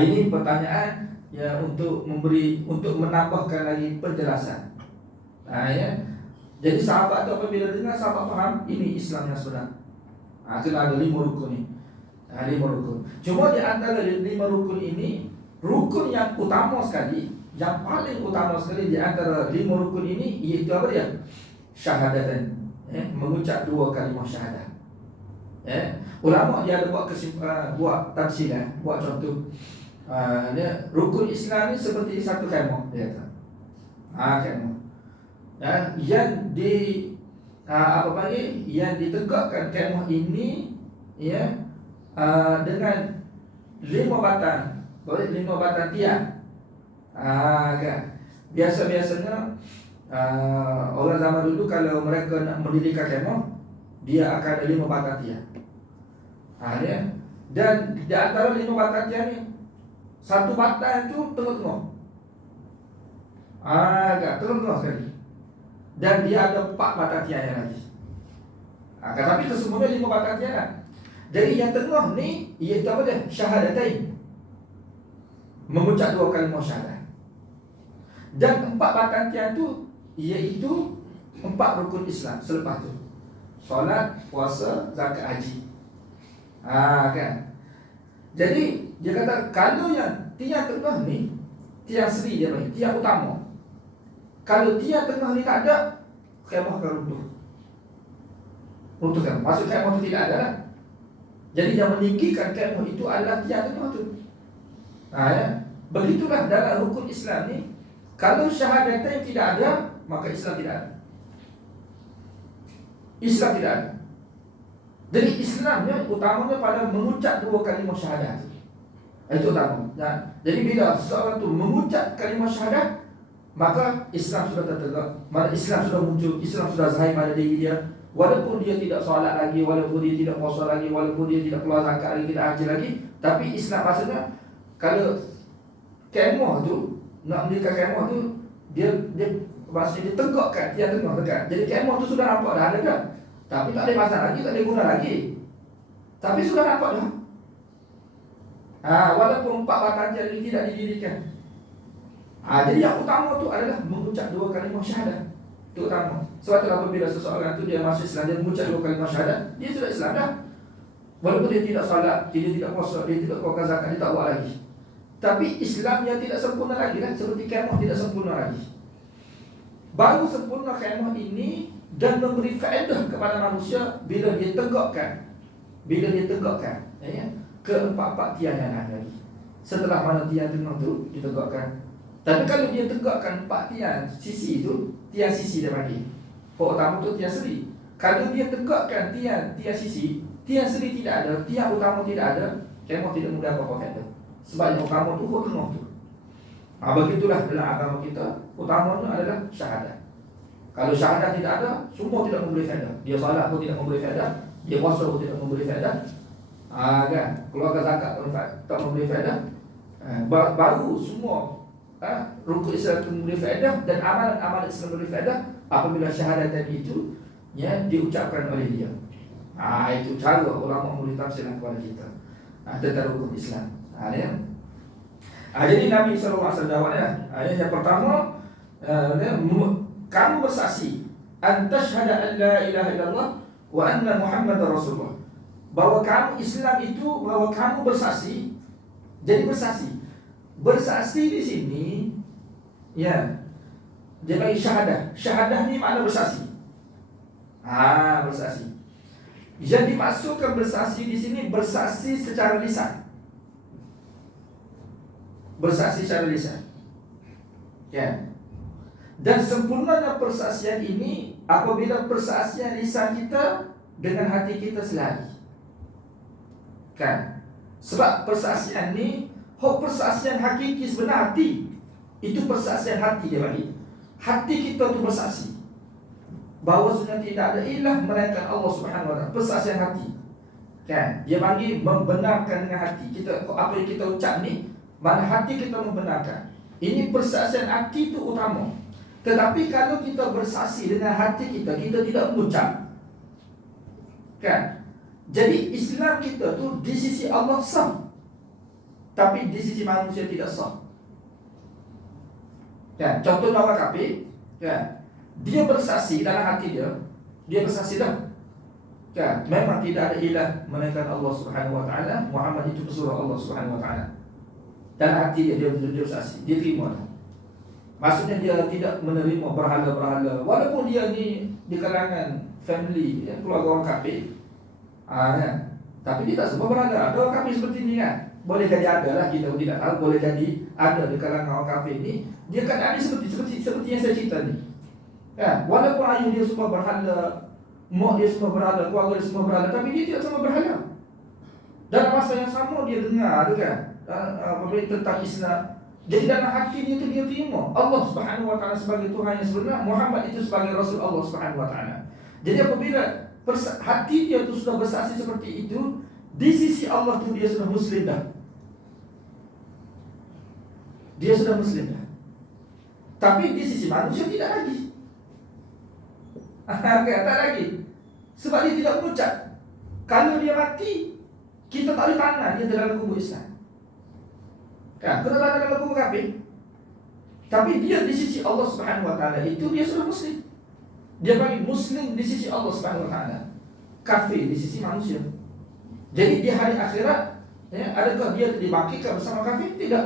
Ini pertanyaan untuk menambahkan lagi penjelasan. Jadi sahabat itu apabila dengar, sahabat faham ini Islam yang sebenar. Kena ada 5 rukun ni. 5 rukun. Cuma di antara 5 rukun ini, rukun yang utama sekali, yang paling utama sekali di antara 5 rukun ini, iaitu apa dia? Syahadatan. Mengucap 2 kalimah syahadah. Ulama dia ada buat tafsiran, buat contoh. Rukun Islam ni seperti satu kemah, dia kata. Kemah. Yang yang ditegakkan kemah ini dengan 5 batang, 5 batang tiang. Kan? Biasa-biasanya orang zaman dulu kalau mereka nak mendirikan kemah, dia akan ada 5 batang tiang. Dan di antara 5 batang tiang ni, satu batang itu tengah-tengah. Tengah-tengah sekali. Dan dia ada 4 batang tiang yang lagi. Tapi kesemuanya 5 batang tiang kan. Jadi yang tengah ni iaitu apa dia? Syahadatain. Mengucap 2 kalimah syahadah. Dan 4 batang tiang tu iaitu 4 rukun Islam selepas tu. Solat, puasa, zakat, haji. Kan. Jadi dia kata kalau yang tiang tengah ni, tiang seri dia panggil, tiang utama. Kalau tiang tengah ni tak ada, kemah akan runtuh. Runtuh kan. Maksud kemah tu tidak ada lah. Jadi yang meninggikan kemah itu adalah tiang tengah tu. Begitulah dalam rukun Islam ni. Kalau syahadatain tidak ada, maka Islam tidak ada. Islam tidak ada. Jadi Islamnya utamanya pada mengucap 2 kalimah syahadah. Itu utama. Jadi bila seseorang itu mengucap kalimah syahadah, maka Islam sudah tertegak, maka Islam sudah muncul, Islam sudah zahir pada diri dia. Walaupun dia tidak solat lagi, walaupun dia tidak puasa lagi, walaupun dia tidak keluar zakat lagi, tidak haji lagi, tapi Islam maksudnya kalau kemah tu nak mendirikan kemah tu, dia maksudnya ditegakkan tiang tengah tegak. Jadi kemah tu sudah nampak dah ada dah. Tapi tak ada pasang lagi, tak ada guna lagi. Tapi sudah nampak dah. Walaupun 4 batang tiang ini tidak didirikan. Jadi yang utama tu adalah mengucap 2 kalimah syahadah. Itu utama. Sebab itulah apabila seseorang tu dia masuk Islam, dia mengucap 2 kalimah syahadah, dia sudah Islam dah. Walaupun dia tidak salat, dia tidak puasa, dia tidak keluarkan zakat, dia tak buat lagi. Tapi Islamnya tidak sempurna lagi kan, seperti kemah tidak sempurna lagi. Baru sempurna kemah ini dan memberi faedah kepada manusia bila dia tegakkan, ya, keempat-empat tiang yang ada lagi. Setelah mana tiang tengah tu ditegakkan. Tapi kalau dia tegakkan 4 tiang sisi tu, tiang sisi dia panggil. Pokok utama tu tiang seri. Kalau dia tegakkan tiang sisi, tiang seri tidak ada, tiang utama tidak ada, kemah tidak mudah apa-apa kata. Sebab yang utama tu pokok tengah tu. Begitulah dalam agama kita, utamanya adalah syahadat. Kalau syahadat tidak ada, semua tidak memberi faedah. Dia salat pun tidak memberi faedah, dia puasa pun tidak memberi faedah. Kan? Keluarga zakat pun tak memberi faedah. Baru semua rukun Islam itu memberi faedah dan amalan-amalan Islam memberi faedah apabila syahadat tadi itu diucapkan oleh dia. Itu cara ulama memberi tafsiran kepada kita tentang rukun Islam. Jadi Nabi SAW jawabnya, yang pertama, kamu bersaksi an tashhada an la ilaha illallah wa anna Muhammadar Rasulullah. Bahwa kamu Islam itu, bahwa kamu bersaksi. Jadi bersaksi di sini, ya, dia bagi syahadah. Syahadah ni makna bersaksi. Bersaksi. Yang dimaksudkan bersaksi di sini, bersaksi secara lisan. Bersaksi secara lisan. Ya. Dan sempurnanya persaksian ini apabila persaksian lisan kita dengan hati kita selari. Kan? Sebab persaksian ni, persaksian hakiki sebenar hati. Itu persaksian hati dia bagi. Hati kita tu bersaksi bahawa sebenarnya tidak ada ilah melainkan Allah Subhanahu Wa Taala. Persaksian hati. Kan? Dia bagi membenarkan dengan hati. Kita apa yang kita ucap ni, mana hati kita membenarkan. Ini persaksian hati itu utama. Tetapi kalau kita bersaksi dengan hati kita, kita tidak mengucap. Kan? Jadi Islam kita tu di sisi Allah sah, tapi di sisi manusia tidak sah. Kan? Contoh orang kafir, kan? Dia bersaksi dalam hati dia bersaksi dah. Kan? Memang tidak ada ilah melainkan Allah Subhanahu Wa Taala. Muhammad itu pesuruh Allah Subhanahu Wa Taala. Dalam hati dia bersaksi, dia terima. Maksudnya dia tidak menerima berhala-berhala, walaupun dia ni di kalangan family, keluarga orang kafir. Kan? Tapi dia tak semua berhala. Ada orang kafir seperti ni kan. Boleh jadi ada lah, kita tidak tahu. Boleh jadi ada di kalangan orang kafir ni. Dia kan ada seperti yang saya cerita ni. Kan? Walaupun ayah dia semua berhala, mak dia semua berhala, keluarga dia semua berhala, tapi dia tidak semua berhala. Dalam masa yang sama dia dengar tu kan, tentang Islam. Jadi dalam hati dia tu dia terima Allah Subhanahu Wa Taala sebagai Tuhan yang sebenar, Muhammad itu sebagai Rasul Allah Subhanahu Wa Taala. Jadi apabila hati dia tu sudah bersaksi seperti itu, di sisi Allah tu dia sudah Muslim dah. Dia sudah Muslim dah. Tapi di sisi manusia tidak lagi. Tak lagi. Sebab dia tidak mengucap. Kalau dia mati, kita tak boleh tangan dia dalam kubur Islam. Kan? Kena tangan dalam kubur kafir. Tapi dia di sisi Allah Subhanahu Wa Taala itu dia sudah Muslim. Dia bagi Muslim di sisi Allah Subhanahu Wa Taala, kafir di sisi manusia. Jadi di hari akhirat, adakah dia dibangkitkan bersama kafir? Tidak.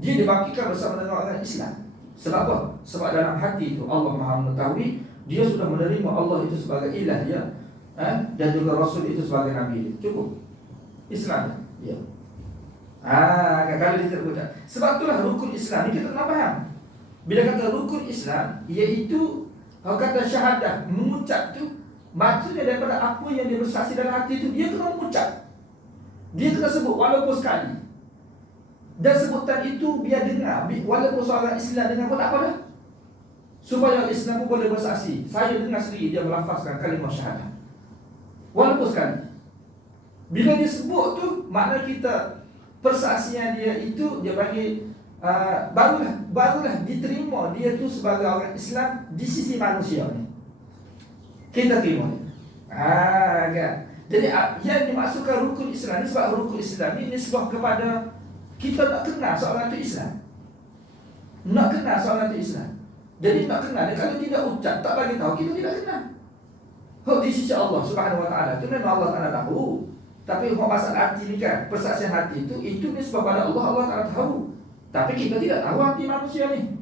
Dia dibangkitkan bersama dengan orang Islam. Sebab apa? Sebab dalam hati itu Allah Maha mengetahui, dia sudah menerima Allah itu sebagai ilah dia, dan juga Rasul itu sebagai Nabi. Cukup. Islam. Ya. Kalau dia tidak berucap. Sebab itulah rukun Islam ni kita kena faham. Bila kata rukun Islam, iaitu kata syahadah, mengucap tu, maksudnya daripada apa yang dia bersaksi dalam hati itu, dia kena mengucap. Dia kena sebut walaupun sekali. Dan sebutan itu biar dengar, walaupun seorang Islam dengar pun tak apa dah. Supaya Islam pun boleh bersaksi. Saya dengar sendiri dia melafazkan kalimah syahadah, walaupun sekali. Bila dia sebut tu, makna kita persaksian dia itu dia panggil barulah diterima dia tu sebagai orang Islam di sisi manusia ni. Kita terima. Kan? Jadi yang dimaksudkan rukun Islam ni, sebab rukun Islam ni nisbah kepada kita nak kenal seorang itu Islam. Nak kenal seorang itu Islam. Jadi nak kenal dia, kalau tidak ucap, tak bagi tahu, kita tidak kenal. Di sisi Allah Subhanahu Wa Taala itu memang Allah Taala tahu. Tapi masalah hati ni kan, persaksian hati itu nisbah pada Allah, Allah Ta'ala tahu. Tapi kita tidak tahu hati manusia ni.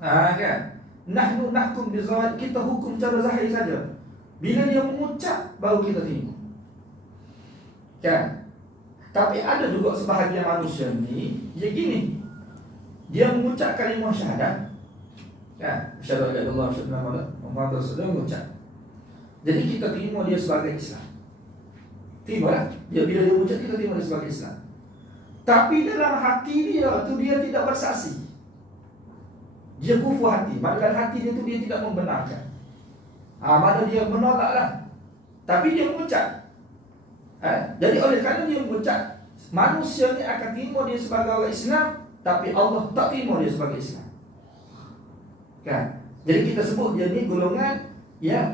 Kan? Nahnu nahkum bizahir, kita hukum cara zahir saja. Bila dia mengucap baru kita terima. Kan? Tapi ada juga sebahagian manusia ni, dia gini. Dia mengucap kalimah syahadat. Kan? Asyhadu an la ilaha illallah Muhammad Rasulullah mengucap. Jadi kita terima dia sebagai Islam. Terima lah. Dia bila dia mengucap kita terima dia sebagai Islam. Tapi dalam hati dia tu dia tidak bersaksi. Dia kufur hati. Dalam hati dia tu dia tidak membenarkan. Mana dia menolaklah. Tapi dia mengucap. Jadi oleh kerana dia mengucap, manusia ni akan terima dia sebagai orang Islam, tapi Allah tak terima dia sebagai Islam. Kan? Jadi kita sebut dia ni golongan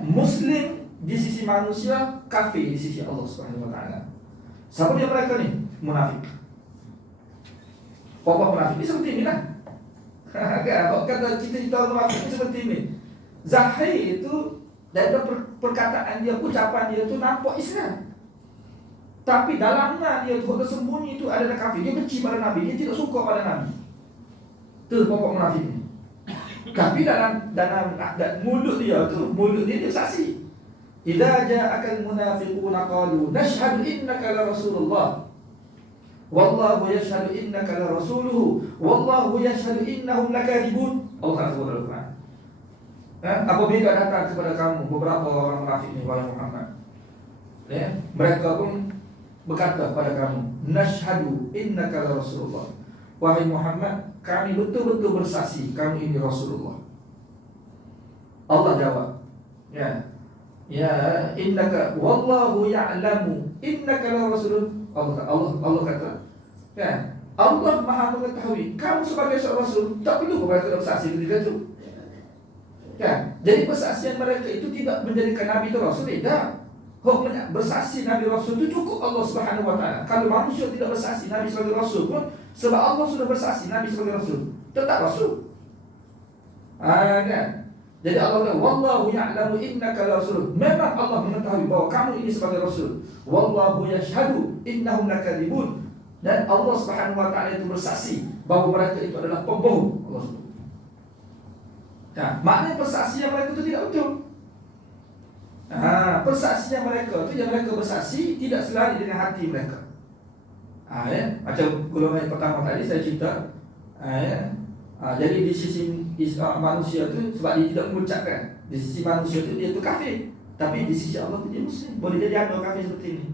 Muslim di sisi manusia, kafir di sisi Allah Subhanahu Wa Taala. Siapa dia mereka ni? Munafik. Pokok munafik ni seperti inilah. Kan? Kalau kata kita tahu munafik ni seperti ini. Zahir itu dari perkataan dia, ucapan dia tu nampak Islam. Tapi dalamnya dia tu tersembunyi itu adalah kafir. Dia benci pada Nabi, dia tidak suka pada Nabi. Itu pokok munafik ni. Tapi dalam mulut dia dia saksi. Idza ja'akal munafiquna qalu nashhadu innaka la rasulullah wallahu yashhadu innaka la rasuluhu wallahu yashhadu innahum lakadzibun. Allah sebut dalam Al-Quran. Apabila datang kepada kamu beberapa orang munafik ni, wahai Muhammad, mereka pun berkata kepada kamu, nashhadu innaka la rasulullah, wahai Muhammad, kami betul-betul bersaksi kamu ini Rasulullah. Allah jawab, innaka wallahu ya'lamu innaka la rasul. Allah kata, kan? Allah Maha mengetahui kamu sebagai seorang rasul, tak perlu mereka bersaksi ketika itu. Kan? Jadi persaksian mereka itu tidak menjadikan Nabi itu rasul, tidak. Bersaksi Nabi Rasul itu cukup Allah Subhanahu Wa Taala. Kalau manusia tidak bersaksi Nabi sebagai Rasul pun, sebab Allah sudah bersaksi Nabi sebagai Rasul, tetap Rasul. Kan? Jadi Allah kata, wallahu ya'lamu innaka la rasul. Memang Allah mengetahui bahawa kamu ini sebagai Rasul. Wallahu yashhadu innahum lakadzibun. Dan Allah Subhanahu Wa Taala itu bersaksi bahawa mereka itu adalah pembohong. Allah sebut. Maknanya persaksian mereka itu tidak betul. Persaksian mereka itu yang mereka bersaksi tidak selari dengan hati mereka. Macam golongan yang pertama tadi saya cerita. Jadi di sisi manusia itu sebab dia tidak mengucapkan, di sisi manusia itu dia itu kafir, tapi di sisi Allah itu dia Muslim. Boleh jadi ada kafir seperti ini.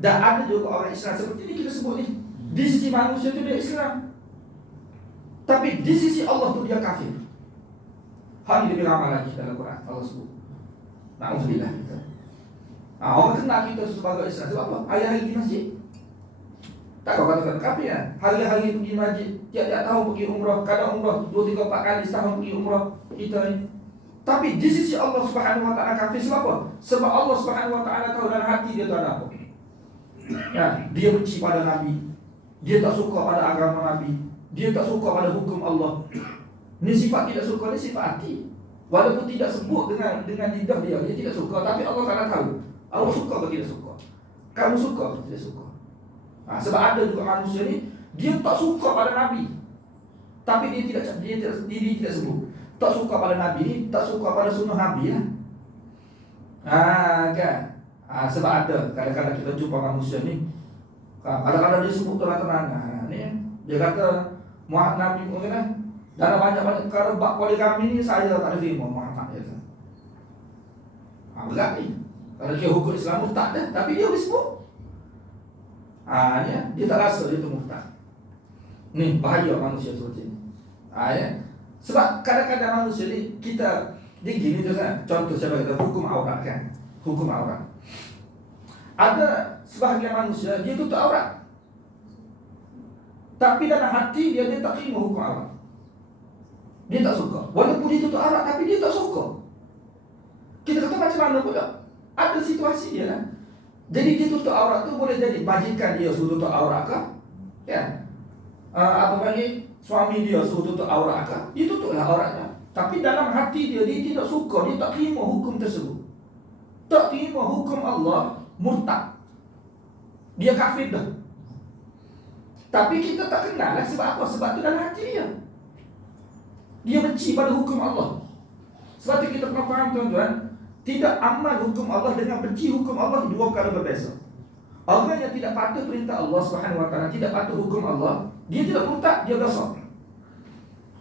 Dan ada juga orang Islam seperti ini kita sebut ni. Di sisi manusia itu dia Islam, tapi di sisi Allah itu dia kafir. Hal ini lebih lama lagi dalam Quran Allah sebut. Na'udzubillah kita. Orang kenal kita sebagai Islam sebab apa? Hari-hari di masjid. Tak kau katakan kafir kan? Hari-hari pergi masjid, tiap-tiap tahun pergi umrah, kadang umrah 2, 3, 4 kali setahun pergi umrah kita ni. Tapi di sisi Allah Subhanahu Wa Taala kafir sebab apa? Sebab Allah Subhanahu Wa Taala tahu dalam hati dia tu ada apa. Dia benci pada Nabi, dia tak suka pada agama Nabi, dia tak suka pada hukum Allah. Ni sifat tidak suka ni sifat hati. Walaupun tidak sebut dengan lidah dia tidak suka, tapi Allah Ta'ala tahu. Allah suka atau tidak suka. Kamu suka atau tidak suka. Sebab ada juga manusia ni, dia tak suka pada Nabi, tapi dia tidak sebut. Tak suka pada Nabi ni, tak suka pada sunnah Nabi lah. Kan? Sebab ada kadang-kadang kita jumpa manusia ni, kadang-kadang dia sebut terang-terang. Dia kata Muhammad Nabi mungkin dalam banyak-banyak perkara bab poligami ni saya tak ada terima Muhammad dia tu. Berat ni. Kalau dia hukum Islam murtad dah, tapi dia boleh sebut. Dia tak rasa dia tu murtad. Ni bahaya manusia seperti ni. Sebab kadang-kadang manusia ni dia gini tu kan. Contoh saya bagi hukum aurat kan. Hukum aurat. Ada sebahagian manusia dia tutup aurat, tapi dalam hati dia tak terima hukum aurat. Dia tak suka. Walaupun dia tutup aurat, tapi dia tak suka. Kita kata macam mana pula? Ada situasi dia lah. Jadi dia tutup aurat tu boleh jadi majikan dia suruh tutup aurat ke? Kan? Apa panggil? Suami dia suruh tutup aurat ke? Dia tutuplah auratnya. Tapi dalam hati dia tidak suka. Dia tak terima hukum tersebut. Tak terima hukum Allah, murtad. Dia kafir dah. Tapi kita tak kenal lah sebab apa? Sebab tu dalam hati dia. Dia benci pada hukum Allah. Sebab tu kita pernah faham tuan-tuan, tidak amal hukum Allah dengan benci hukum Allah dua perkara berbeza. Orang yang tidak patuh perintah Allah Subhanahu Wa Taala, tidak patuh hukum Allah, dia tidak murtad, dia berdosa.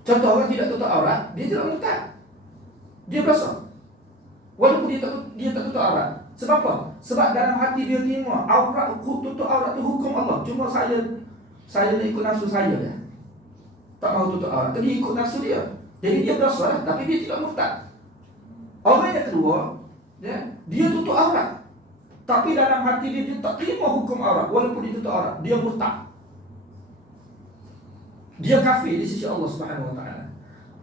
Contoh orang tidak tutup aurat, dia tidak murtad, dia berdosa. Walaupun dia tak tutup aurat. Sebab apa? Sebab dalam hati dia terima tutup aurat itu hukum Allah. Cuma saya nak ikut nafsu saya dah. Tak mahu tutup aurat, tapi ikut nafsu dia. Jadi dia berdosa lah, tapi dia tidak murtad. Orang yang kedua, dia tutup aurat, tapi dalam hati dia tak terima hukum aurat. Walaupun dia tutup aurat, dia murtad. Dia kafir di sisi Allah Subhanahu Wa Taala.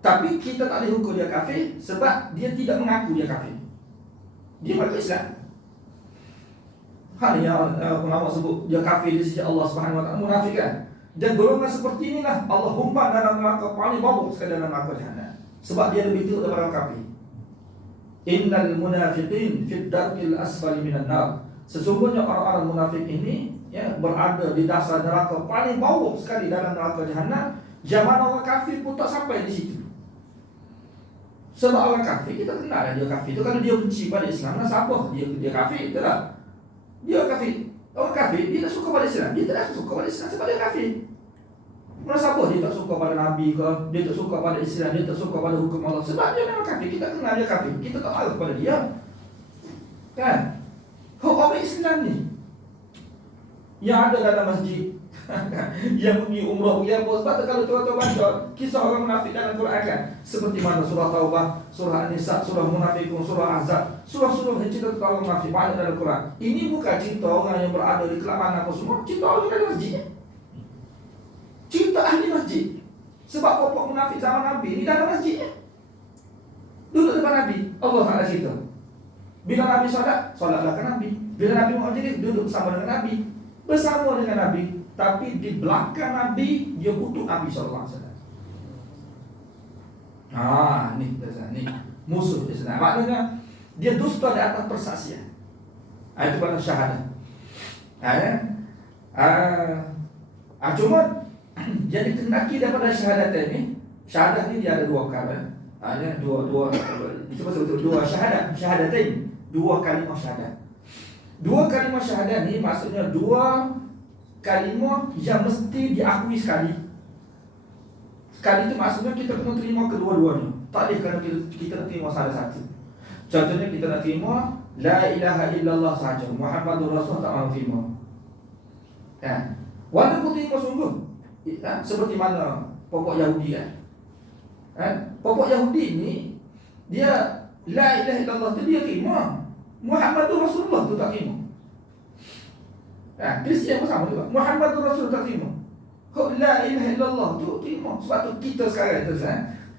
Tapi kita tak boleh hukum dia kafir sebab dia tidak mengaku dia kafir. Dia mengaku Islam. Hal yang pengamak sebut dia kafir di sisi Allah Subhanahu Wa Taala, munafik kan? Dan golongan seperti inilah Allah humban dalam neraka paling bawah sekali dalam neraka jahanam. Sebab dia lebih teruk daripada orang kafir. Innal munafiqin fid darkil asfali minan nar. Sesungguhnya orang-orang munafik ini berada di dasar neraka paling bawah sekali dalam neraka jahanam. Zaman orang kafir pun tak sampai di situ. Sebab orang kafir kita kenal dia kafir itu kalau dia benci pada Islam, nah siapa dia kafir, itulah. Dia kafir. Orang kafir dia tak suka pada Islam, dia tak suka pada Islam sebab dia kafir. Kenapa dia tak suka pada Nabi ke? Dia tak suka pada Islam, dia tak suka pada hukum Allah. Sebab dia memang kafir, kita kenal dia kafir. Kita tak marah kepada dia. Kan? Orang Islam ni yang ada dalam masjid yang pergi umrah, pergi apa. Sebab tu kalau tuan-tuan baca kisah orang munafik dalam Quran kan, seperti mana surah Taubah, surah An-Nisa, surah Munafikun, surah Ahzab, surah-surah yang cerita tentang orang munafik banyak dalam Quran. Ini bukan cerita orang yang berada di kelamanan apa semua, cerita orang dalam masjid. Cerita ahli masjid. Sebab pokok munafik zaman Nabi ni dalam masjid. Duduk depan Nabi, Allah Ta'ala cerita. Bila Nabi solatlah ke Nabi. Bila Nabi muhajir, duduk bersama dengan Nabi. Bersama dengan Nabi. Tapi di belakang Nabi, dia kutuk Nabi SAW. Ni musuh dia sebenarnya. Maknanya, dia dusta di atas persaksian. Itu pada syahadah. Cuma jadi kendaki daripada syahadat ini, syahadat ni dia ada dua perkara. Dua syahadatain, dua kalimah syahadat. Dua kalimah syahadat ni maksudnya dua kalimah yang mesti diakui sekali. Sekali itu maksudnya kita kena terima kedua-duanya. Tak boleh kerana kita nak terima salah satu. Contohnya kita nak terima la ilaha illallah sahaja, Muhammadur Rasul tak mahu terima. Kan? Walaupun terima sungguh, seperti mana pokok Yahudi kan? Pokok Yahudi ni dia la ilaha illallah tu dia terima, Muhammadur Rasulullah tu tak terima. Kristian pun sama juga, Muhammadur Rasul tak terima. La ilaha illallah tu terima. Sebab tu kita sekarang tu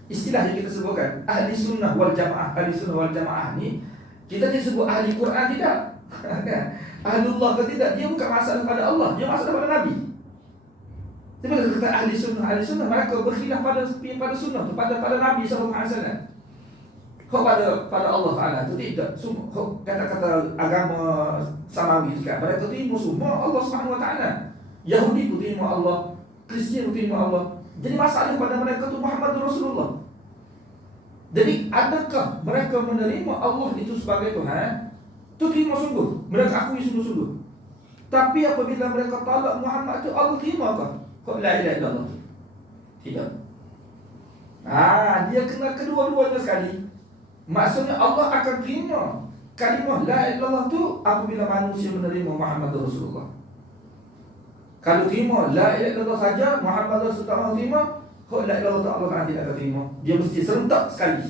istilah yang kita sebutkan ahli sunnah wal jamaah. Ahli sunnah wal jamaah ni kita disebut ahli Quran tidak. Ahlullah ke tidak, dia bukan masalah pada Allah, dia masalah pada Nabi. Tapi kalau kata ahli sunnah mereka berkhilaf pada sunnah tu, pada Nabi SAW. Kau pada Allah Ta'ala tu tidak. Kata-kata agama samawi kan, mereka terima semua Allah Subhanahu Wa Ta'ala. Yahudi pun terima Allah, Kristian pun terima Allah. Jadi masalah pada mereka tu Muhammad Rasulullah. Jadi adakah mereka menerima Allah itu sebagai Tuhan? Itu terima sungguh, mereka akui sungguh-sungguh. Tapi apabila mereka tolak Muhammad itu, Allah terima apa? Kok la ilaha illallah tu? Tidak. Dia kena kedua-duanya sekali. Maksudnya Allah akan terima kalimah la ilaha illallah tu apabila manusia menerima Muhammad Rasulullah. Kalau terima la ilaha illallah saja, Muhammad Rasulullah tak mahu terima, kok la ilaha illallah Allah kan tidak akan terima. Dia mesti serentak sekali.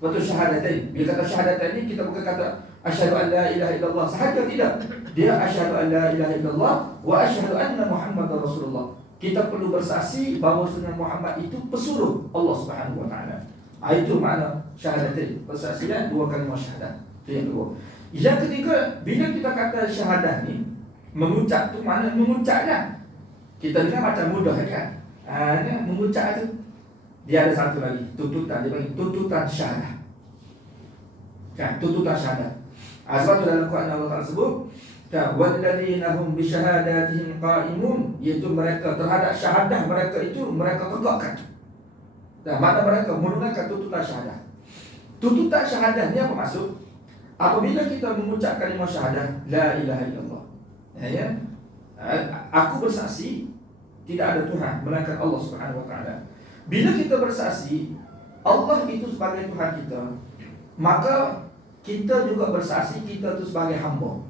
Betul syahadatain. Bila kata syahadatain ni kita bukan kata asyhadu an la ilaha illallah sahaja, tidak. Dia asyhadu an la ilaha illallah wa asyhadu anna Muhammadar Rasulullah. Kita perlu bersaksi bahawa Sunnah Muhammad itu pesuruh Allah Subhanahu Wa Taala. Itu makna syahadatain, persaksian dua kalimah syahadat. Itu yang kedua. Yang ketiga, bila kita kata syahadah ni mengucap tu makna mengucap kan. Kita dengar macam mudah kan. Mengucap tu dia ada satu lagi, tuntutan. Dia panggil tuntutan syahadah. Kan, tuntutan syahadah. Sebab tu dalam Quran Allah Ta'ala sebut Walladzina hum bi syahadatihim qaimun, iaitu mereka terhadap syahadah mereka itu mereka tegakkan. Dan mana mereka menggunakan tuntutan syahadah. Tuntutan syahadah ni apa maksud? Apabila kita mengucap kalimah syahadah la ilaha illallah, ya, aku bersaksi tidak ada Tuhan melainkan Allah Subhanahu wa taala. Bila kita bersaksi Allah itu sebagai Tuhan kita, maka kita juga bersaksi kita itu sebagai hamba.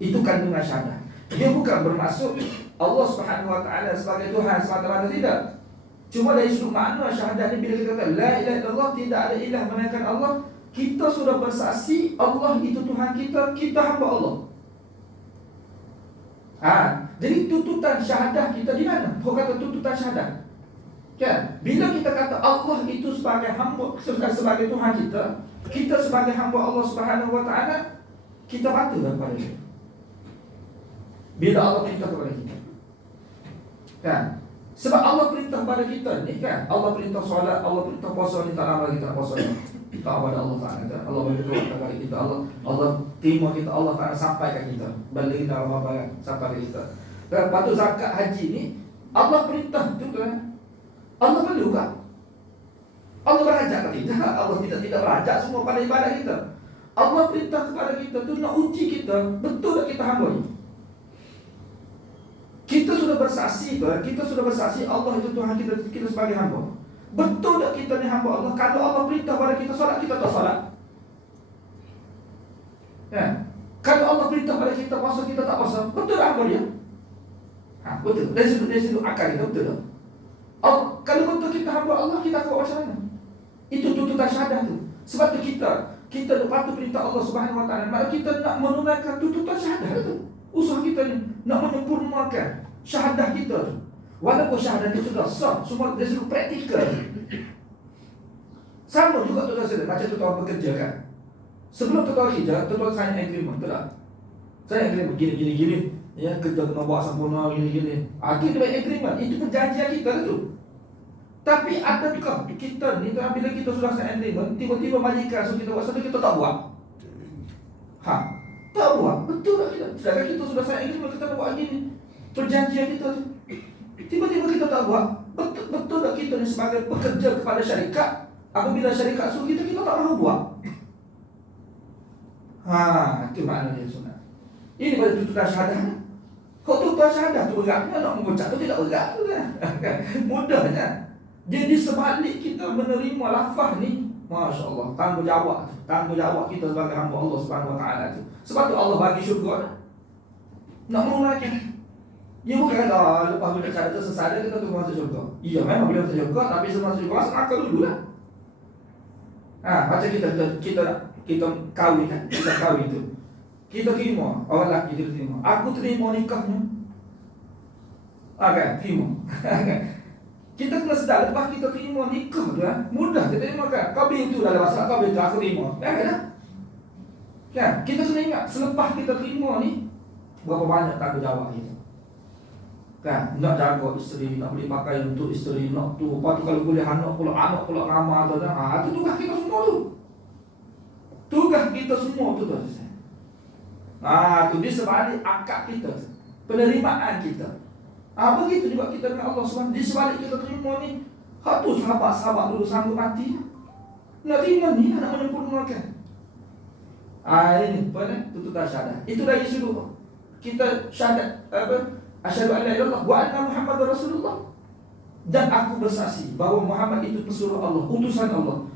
Itu kandungan syahadah. Dia bukan bermaksud Allah Subhanahu wa taala sebagai Tuhan semata-mata, tidak. Cuma dari sudut makna syahadah ni, bila kita kata la ilaha illallah, tidak ada ilah melainkan Allah, kita sudah bersaksi Allah itu Tuhan kita, kita hamba Allah. Jadi tuntutan syahadah kita di mana? Kau kata tuntutan syahadah, kan? Bila kita kata Allah itu sebagai hamba, sebagai Tuhan kita, kita sebagai hamba Allah Subhanahu wa taala, kita patuh kepada dia. Bila Allah perintah kepada kita, kan? Sebab Allah perintah pada kita ni, kan? Allah perintah solat, Allah perintah puasa ni, tak lama lagi tak puasa ni. Tak pada Allah Ta'ala, Allah berdoa kepada kita, Allah terima kita, Allah Ta'ala sampaikan kita, balik kita Ramadan sampai ke kita. Lepas tu zakat haji ni Allah perintah tu, kan? Allah perlu tak? Allah berajak ke tidak? Allah tidak berajak semua pada ibadah kita. Allah perintah kepada kita tu nak uji kita, betul tak kita hamba ni? Kita sudah bersaksi, kita sudah bersaksi Allah itu Tuhan kita, kita sebagai hamba. Betul tak kita ni hamba Allah? Kalau Allah perintah pada kita solat, kita tak solat, ya? Kalau Allah perintah pada kita puasa, kita tak puasa, betul tak hamba dia? Betul. Dari sudut akal kita, betul tak? Kalau betul kita hamba Allah, kita akan buat macam mana? Itu tuntutan syahadah tu. Sebab tu kita patuh perintah Allah Subhanahu wa taala, maka kita nak menunaikan tuntutan syahadah tu. Usaha kita ni nak menyempurnakan syahadah kita tu. Walaupun syahadah itu sudah sah, semua dari sudut praktikal. Sama juga tuan-tuan, macam tuan-tuan bekerja, kan? Sebelum tuan-tuan kerja, tuan-tuan sign agreement, betul tak? Sign agreement, gini, ya, kerja kena buat sempurna, gini. Itu agreement, itu perjanjian kita tu. Tapi adakah kita ni, bila kita sudah sign agreement, tiba-tiba majikan suruh kita buat satu, kita tak buat? Tak buat, betul tak kita? Sedangkan kita sudah sign agreement, kita nak buat gini, perjanjian kita tu. Tiba-tiba kita tak buat. Betul tak kita ni sebagai pekerja kepada syarikat, apabila syarikat suruh kita, kita tak mahu buat? Itu makna dia sunat. Ini pada tuntutan syahadah. Kau tuntutan syahadah tu beratnya, nak mengucap tu tidak berat tu, kan? Mudahnya. Jadi sebalik kita menerima lafaz ni, Masya Allah, tanggungjawab kita sebagai hamba Allah Subhanahu wa taala tu. Sebab tu Allah bagi syurga nak menunaikan. Dia bukan kata lepas bila cara tersesat kita tu masuk syurga. Iya, memang boleh masuk syurga, tapi sebelum masuk syurga masuk akal dulu lah. Macam kita kahwin, kan? Kita kahwin tu, kita terima, orang lelaki kita terima, aku terima nikahnya, kan? Terima. Kita kena sedar, lepas kita terima nikah tu, mudah kita terima, kan? Kau beli tu dalam masalah, kau beli tu, aku terima, kan? Kita kena ingat, selepas kita terima ni, berapa banyak tanggungjawab kita, kan? Nak jaga isteri, nak beli pakaian untuk isteri, nak tu, lepas tu kalau boleh anak pula ramah tu, itu tugas kita semua tu. Tugas kita semua tu, tuan. Tu di sebalik akad kita, penerimaan kita. Begitu juga kita dengan Allah SWT. Di sebalik kita terima ni, tu sahabat-sahabat dulu sanggup mati, nak terima ni, nak menyempurnakan. Ini tuntutan syahadah. Itu dari sudut kita syahadat, asyhadu an la ilaha illallah wa anna Muhammadar Rasulullah. Dan aku bersaksi bahawa Muhammad itu pesuruh Allah, utusan Allah.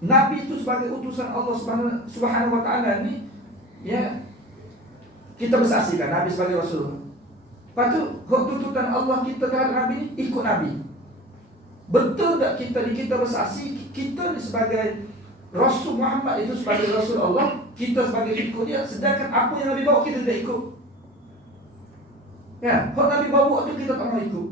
Nabi itu sebagai utusan Allah Subhanahu wa taala ni, ya, kita bersaksikan Nabi sebagai Rasul. Lepas tu tuntutan Allah kita terhadap Nabi ni, ikut Nabi. Betul tak kita bersaksi kita ni sebagai Rasul Muhammad itu sebagai Rasul Allah, kita sebagai ikut dia, sedangkan apa yang Nabi bawa kita tidak ikut. Ya, kalau Nabi bawa tu kita tak mau ikut.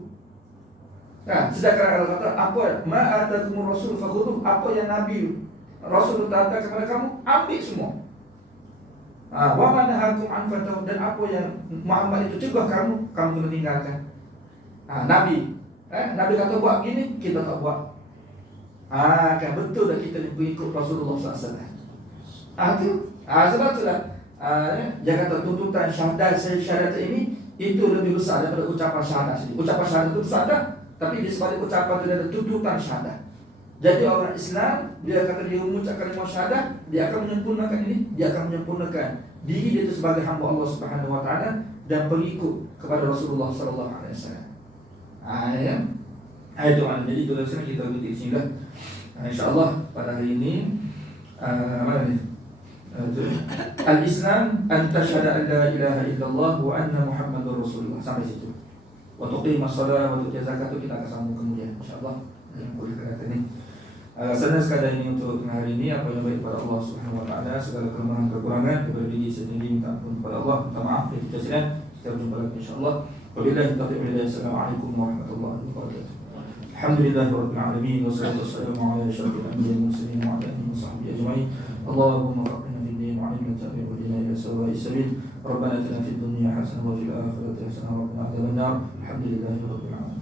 Sedangkan Allah kata, apa ma'atakumur rasul fakhudhu, apa yang Nabi Rasul datang kepada kamu, ambil semua. Wa ma nahakum an fatahu, dan apa yang Muhammad itu cegah kamu kena tinggalkan. Nabi kata buat gini, kita tak buat. Kan betul dah kita ni mengikut Rasulullah SAW. Sebab itulah Jangan tuntutan syahadat ini itu lebih besar daripada ucapan syahadat sendiri. Ucapan syahadat itu besar dah, tapi di sebalik ucapan itu ada tuntutan syahadat. Jadi orang Islam, dia kata dia mengucapkan kalimat syahadat, dia akan menyempurnakan ini, dia akan menyempurnakan diri dia itu sebagai hamba Allah Subhanahu wa taala dan pengikut kepada Rasulullah sallallahu alaihi wasallam. Ya. Itu maknanya. Jadi itu langsung kita ikuti sini dah. Insyaallah pada hari ini mana ni? Al-Islam an tashhadu an la ilaha illallah wa anna Muhammadur Rasulullah. Sampai situ. Wa tuqimus shalah wa tu'ti zakat kita akan sambung kemudian insyaallah. Yang boleh kata ini. Saudara sekalian, ini untuk hari ini apa yang baik kepada Allah Subhanahu wa taala, segala kelemahan kekurangan kepada diri sendiri minta ampun kepada Allah, minta maaf dari kesilapan. Kita berjumpa lagi insyaallah. Wabillahi taufiq wal hidayah. Assalamualaikum warahmatullahi wabarakatuh. Alhamdulillahirabbil alamin wassalatu wassalamu ala asyrafil anbiya'i wal mursalin wa ala alihi washabbihi ajma'in. Allahumma faqihna fid din wa 'allimna ta'wil wa hdina ila sawa'is sabil. Rabbana atina fid dunya hasanah wa fil akhirati hasanah wa qina adzabannar. Alhamdulillahirabbil alamin.